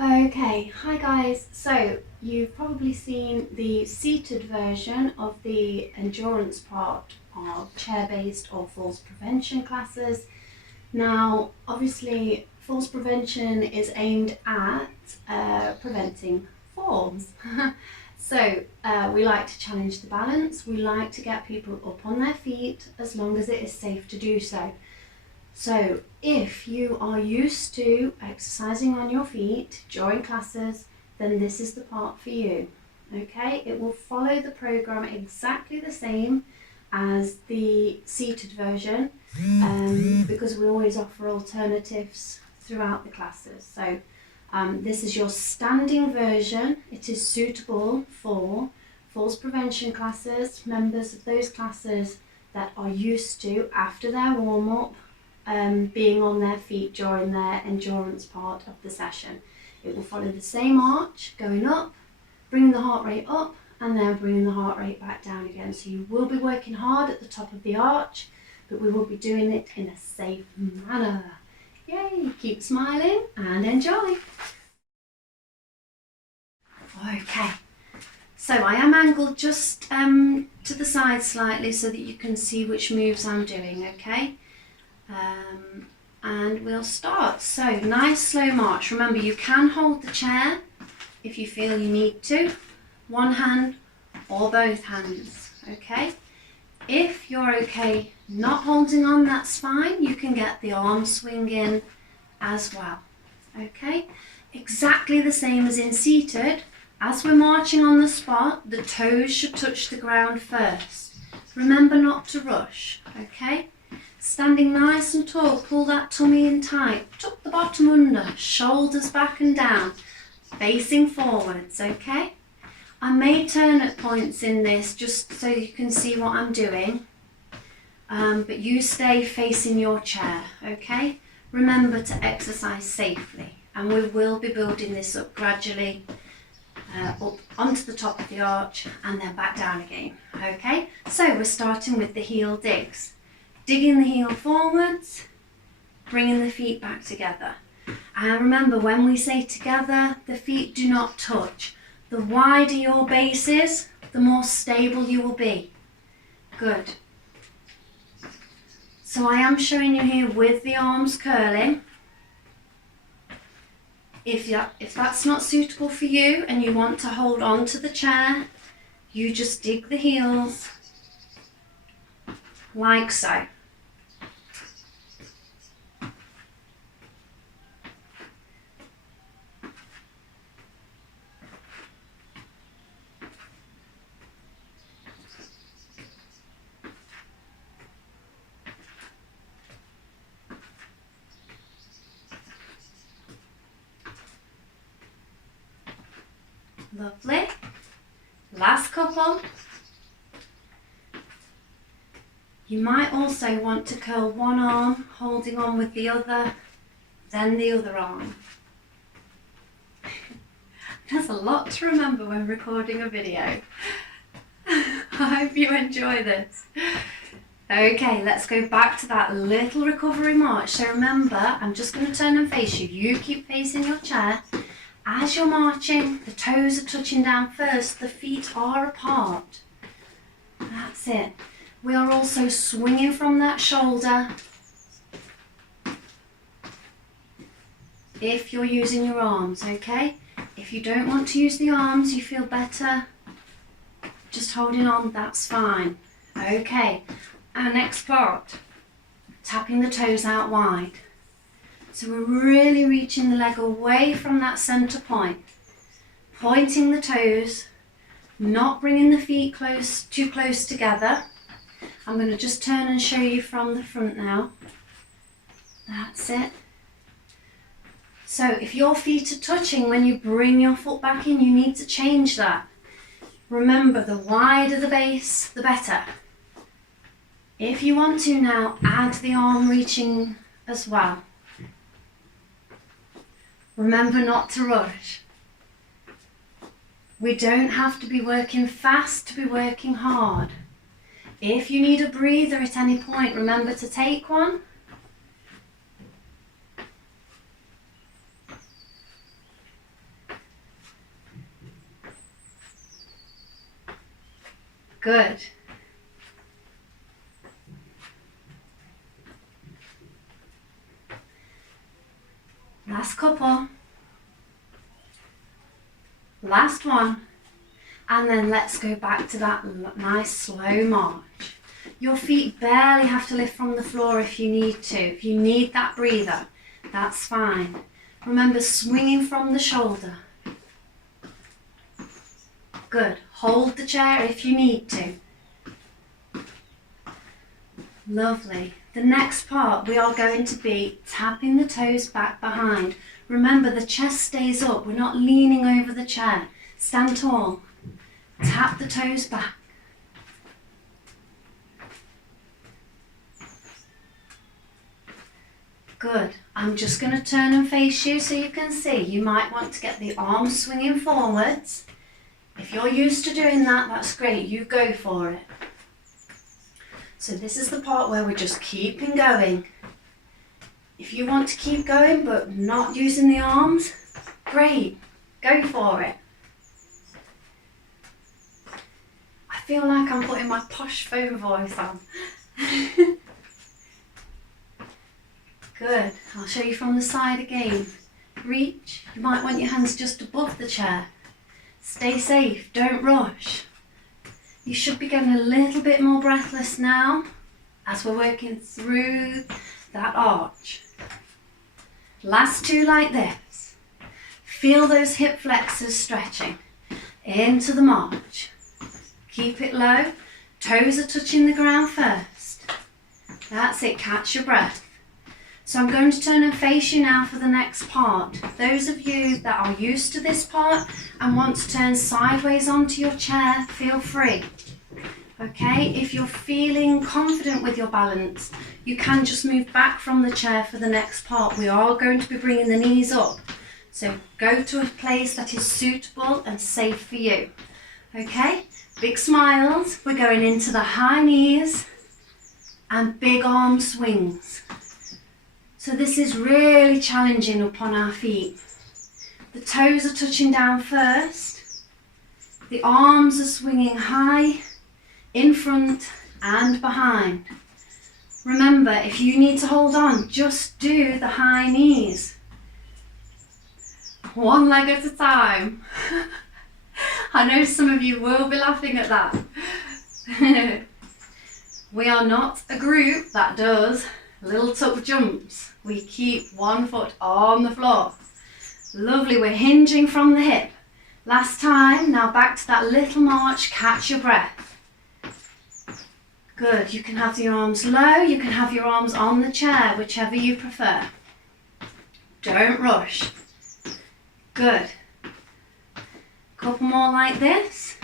Okay, hi guys. So you've probably seen the seated version of the endurance part of chair-based or falls prevention classes. Now, obviously, falls prevention is aimed at preventing falls. We like to challenge the balance. We like to get people up on their feet as long as it is safe to do so. So if you are used to exercising on your feet during classes, then this is the part for you. Okay, it will follow the program exactly the same as the seated version because we always offer alternatives throughout the classes. So this is your standing version. It is suitable for falls prevention classes, members of those classes that are used to, after their warm-up, being on their feet during their endurance part of the session. It will follow the same arch, going up, bringing the heart rate up, and then bringing the heart rate back down again. So you will be working hard at the top of the arch, but we will be doing it in a safe manner. Yay, keep smiling and enjoy. Okay, so I am angled just to the side slightly so that you can see which moves I'm doing, okay? And we'll start. So nice slow march. Remember, you can hold the chair if you feel you need to, one hand or both hands, okay? If you're okay not holding on, that's fine. You can get the arm swing in as well, okay? Exactly the same as in seated. As we're marching on the spot, the toes should touch the ground first. Remember not to rush, okay? Standing nice and tall, pull that tummy in tight, tuck the bottom under, shoulders back and down, facing forwards, okay? I may turn at points in this just so you can see what I'm doing, but you stay facing your chair, okay? Remember to exercise safely, and we will be building this up gradually, up onto the top of the arch and then back down again, okay? So we're starting with the heel digs. Digging the heel forwards, bringing the feet back together. And remember, when we say together, the feet do not touch. The wider your base is, the more stable you will be. Good. So I am showing you here with the arms curling. If that's not suitable for you and you want to hold on to the chair, you just dig the heels like so. Lovely. Last couple. You might also want to curl one arm, holding on with the other, then the other arm. There's a lot to remember when recording a video. I hope you enjoy this. Okay, let's go back to that little recovery march. So remember, I'm just going to turn and face you. You keep facing your chair. As you're marching, the toes are touching down first, the feet are apart. That's it. We are also swinging from that shoulder. If you're using your arms, okay? If you don't want to use the arms, you feel better just holding on, that's fine. Okay, our next part, tapping the toes out wide. So we're really reaching the leg away from that center point, pointing the toes, not bringing the feet too close together. I'm going to just turn and show you from the front now. That's it. So if your feet are touching when you bring your foot back in, you need to change that. Remember, the wider the base, the better. If you want to now, add the arm reaching as well. Remember not to rush. We don't have to be working fast to be working hard. If you need a breather at any point, remember to take one. Good. Last couple. Last one. And then let's go back to that nice slow march. Your feet barely have to lift from the floor if you need to. If you need that breather, that's fine. Remember, swinging from the shoulder. Good. Hold the chair if you need to. Lovely. The next part, we are going to be tapping the toes back behind. Remember, the chest stays up. We're not leaning over the chair. Stand tall. Tap the toes back. Good. I'm just going to turn and face you so you can see. You might want to get the arms swinging forwards. If you're used to doing that, that's great. You go for it. So this is the part where we're just keeping going. If you want to keep going but not using the arms, great. Go for it. I feel like I'm putting my posh phone voice on. Good. I'll show you from the side again. Reach. You might want your hands just above the chair. Stay safe. Don't rush. You should be getting a little bit more breathless now as we're working through that arch. Last two like this. Feel those hip flexors stretching into the march. Keep it low. Toes are touching the ground first. That's it. Catch your breath. So I'm going to turn and face you now for the next part. Those of you that are used to this part and want to turn sideways onto your chair, feel free. Okay, if you're feeling confident with your balance, you can just move back from the chair for the next part. We are going to be bringing the knees up. So go to a place that is suitable and safe for you. Okay, big smiles. We're going into the high knees and big arm swings. So this is really challenging upon our feet. The toes are touching down first. The arms are swinging high, in front and behind. Remember, if you need to hold on, just do the high knees. One leg at a time. I know some of you will be laughing at that. We are not a group that does little tuck jumps. We keep one foot on the floor. Lovely, we're hinging from the hip. Last time, now back to that little march, catch your breath. Good, you can have the arms low, you can have your arms on the chair, whichever you prefer. Don't rush. Good. Couple more like this.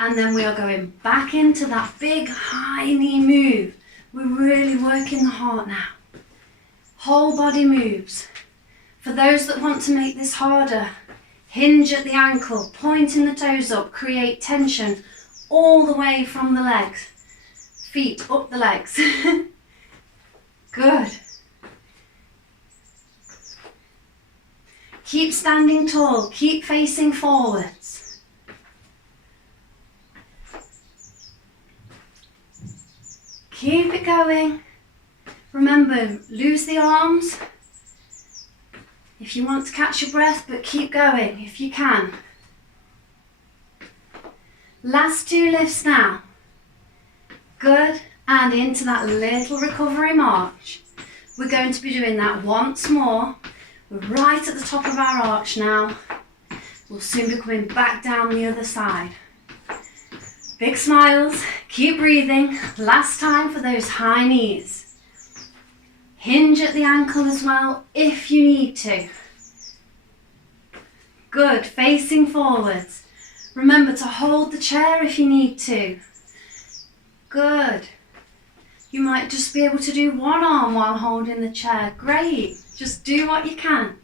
And then we are going back into that big high knee move. We're really working the heart now. Whole body moves. For those that want to make this harder, hinge at the ankle, pointing the toes up, create tension all the way from the legs. Feet up the legs. Good. Keep standing tall, keep facing forwards. Keep it going. Remember, lose the arms if you want to catch your breath, but keep going if you can. Last two lifts now. Good, and into that little recovery march. We're going to be doing that once more. We're right at the top of our arch now. We'll soon be coming back down the other side. Big smiles, keep breathing. Last time for those high knees. Hinge at the ankle as well if you need to. Good, facing forwards. Remember to hold the chair if you need to. Good. You might just be able to do one arm while holding the chair. Great. Just do what you can.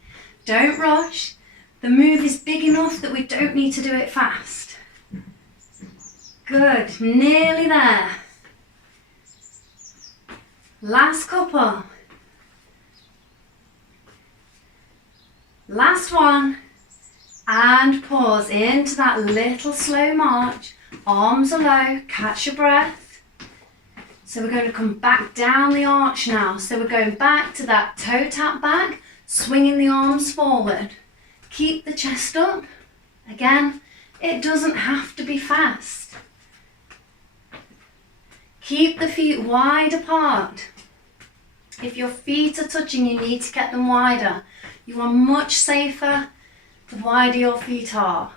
Don't rush. The move is big enough that we don't need to do it fast. Good. Nearly there. Last couple. Last one. And pause into that little slow march. Arms are low, catch your breath. So we're going to come back down the arch now. So we're going back to that toe tap back, swinging the arms forward. Keep the chest up. Again, it doesn't have to be fast. Keep the feet wide apart. If your feet are touching, you need to get them wider. You are much safer the wider your feet are.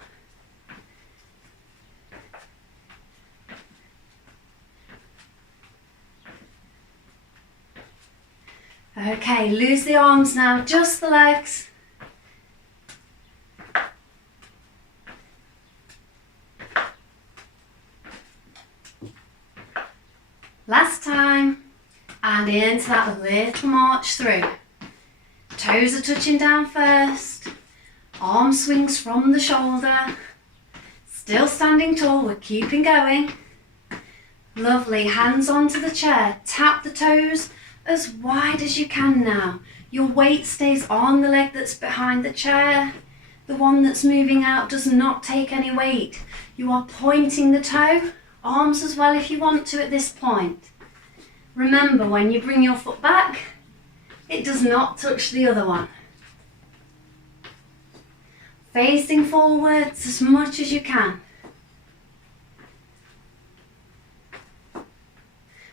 Okay, loose the arms now, just the legs. Last time, and into that little march through. Toes are touching down first, arm swings from the shoulder, still standing tall, we're keeping going. Lovely, hands onto the chair, tap the toes as wide as you can now. Your weight stays on the leg that's behind the chair. The one that's moving out does not take any weight. You are pointing the toe, arms as well if you want to at this point. Remember, when you bring your foot back, it does not touch the other one. Facing forwards as much as you can.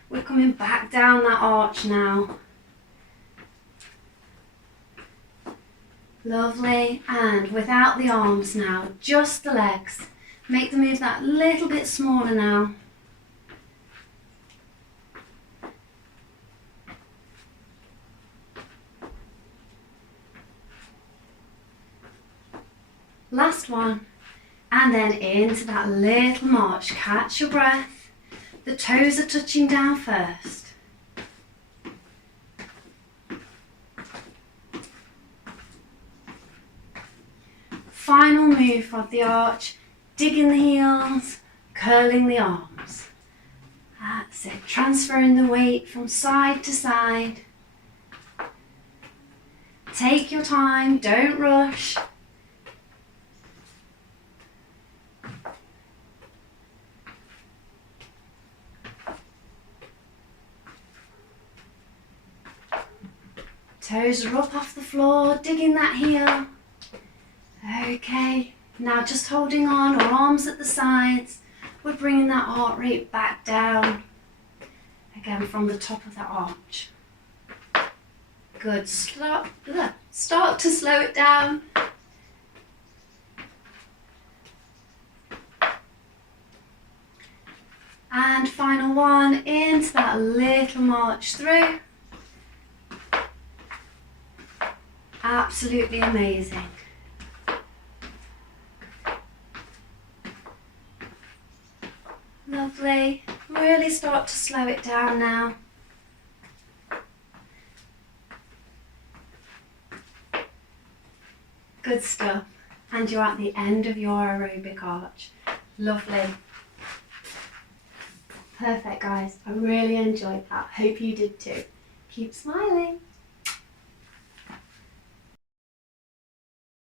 We're coming back down that arch now. Lovely, and without the arms now, just the legs. Make the move that little bit smaller now. Last one, and then into that little march. Catch your breath. The toes are touching down first. Final move of the arch, digging the heels, curling the arms. That's it, transferring the weight from side to side. Take your time, don't rush. Toes are up off the floor, digging that heel. Okay, now just holding on, our arms at the sides. We're bringing that heart rate back down. Again, from the top of the arch. Good, start to slow it down. And final one, into that little march through. Absolutely amazing. Lovely. Really start to slow it down now. Good stuff. And you're at the end of your aerobic arch. Lovely. Perfect, guys. I really enjoyed that. Hope you did too. Keep smiling.